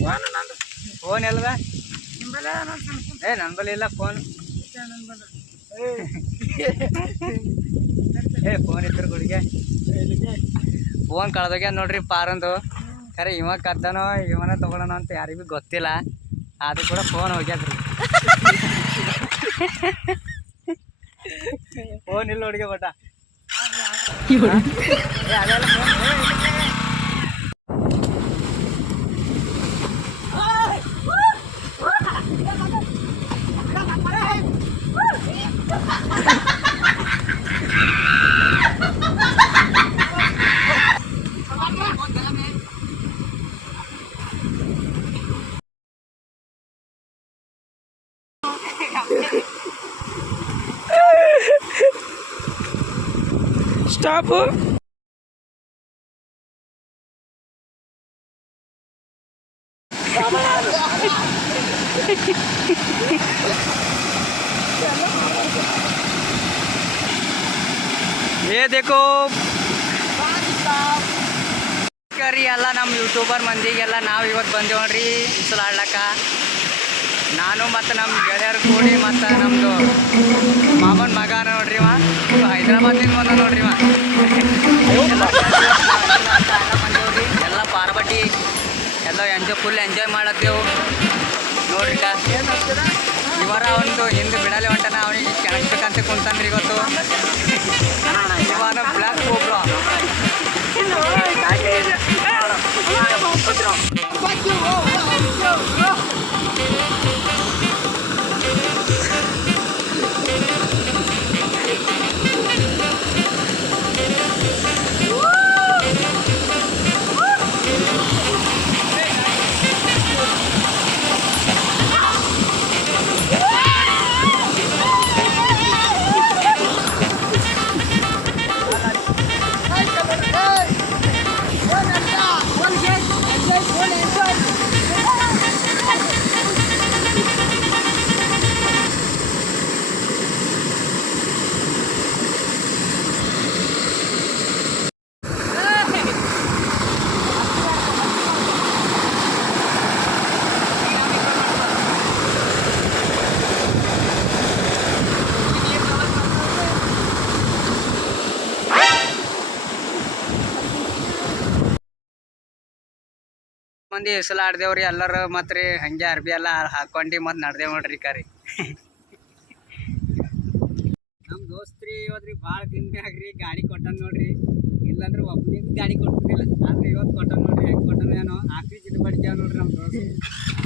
phone ಎಲ್ಲದ ನನ್ನ ಬಳಿ ಇಲ್ಲ ಫೋನ್ ಫೋನ್ ಇದ್ರ ಗುಡಿಗೆ ಫೋನ್ ಕಳ್ದೋಗ್ಯ ನೋಡ್ರಿ ಪಾರಂದು ಖರೆ ಇವ ಕದ್ದಾನೋ ಇವನ ತಗೊಳೋಣ ಅಂತ ಯಾರಿಗೂ ಗೊತ್ತಿಲ್ಲ ಅದು ಕೂಡ ಫೋನ್ ಹೋಗ್ಯದ್ರಿ ಫೋನ್ ಇಲ್ಲ ಹುಡುಗಿ ಬಟ ಸ್ಟಾಪ್ ये देखो ಕರಿ ಎಲ್ಲ ನಮ್ಮ ಯೂಟ್ಯೂಬರ್ ಮಂದಿಗೆಲ್ಲ ನಾವು ಇವತ್ತು ಬಂದೇವ್ ನೋಡ್ರಿ ಇಸಲಾಡ್ಲಕ್ಕ ನಾನು ಮತ್ತು ನಮ್ಮ ಗೆಳೆಯರು ಕೂಡಿ ಮತ್ತು ನಮ್ಮದು ಮಾಮನ ಮಗ ನೋಡ್ರಿ ಹೈದರಾಬಾದ್ನಿಂದ ಬಂದ ನೋಡ್ರಿ ಎಲ್ಲ ಪಾರ್ಬಟ್ಟಿ ಎಲ್ಲ ಫುಲ್ ಎಂಜಾಯ್ ಮಾಡತ್ತೇವು ನೋಡ್ರಿ ಇವರ ಒಂದು ಹಿಂದೆ ಬಿಡಲೆ ಹೊಂಟನ ಅವನಿಗೆ ಕೆಣಕ್ಬೇಕಂತ ಕುಂತಾನ್ರಿ ಇವತ್ತು ಇವನ ಬ್ಲ್ಯಾಕ್ ಹೋಗ್ರು ಮಂದಿ ಇಸಲಾಡ್ದೇವ್ರಿ ಎಲ್ಲರೂ ಮತ್ತು ರೀ ಹಂಗೆ ಅರ್ಬಿ ಎಲ್ಲ ಹಾಕೊಂಡು ಮತ್ತು ನಡ್ದೇವ್ ನೋಡ್ರಿ ಕರಿ ನಮ್ಮ ದೋಸ್ತ್ರಿ ಇವತ್ರಿ ಭಾಳ ದಿನದಾಗ್ರಿ ಗಾಡಿ ಕೊಟ್ಟನ್ ನೋಡ್ರಿ ಇಲ್ಲಾಂದ್ರೆ ಒಬ್ಬನಿಗೆ ಗಾಡಿ ಕೊಡ್ತಿದ್ದಿಲ್ಲ ಆದ್ರೆ ಇವತ್ತು ಕೊಟ್ಟನ್ ನೋಡ್ರಿ ಹೆಂಗೆ ಕೊಟ್ಟನ ಏನೋ ಆಕ್ರಿ ಜಿದ್ ಬಡ್ಕ್ಯಾವ ನೋಡ್ರಿ ನಮ್ಮ ದೋಸ್ತ್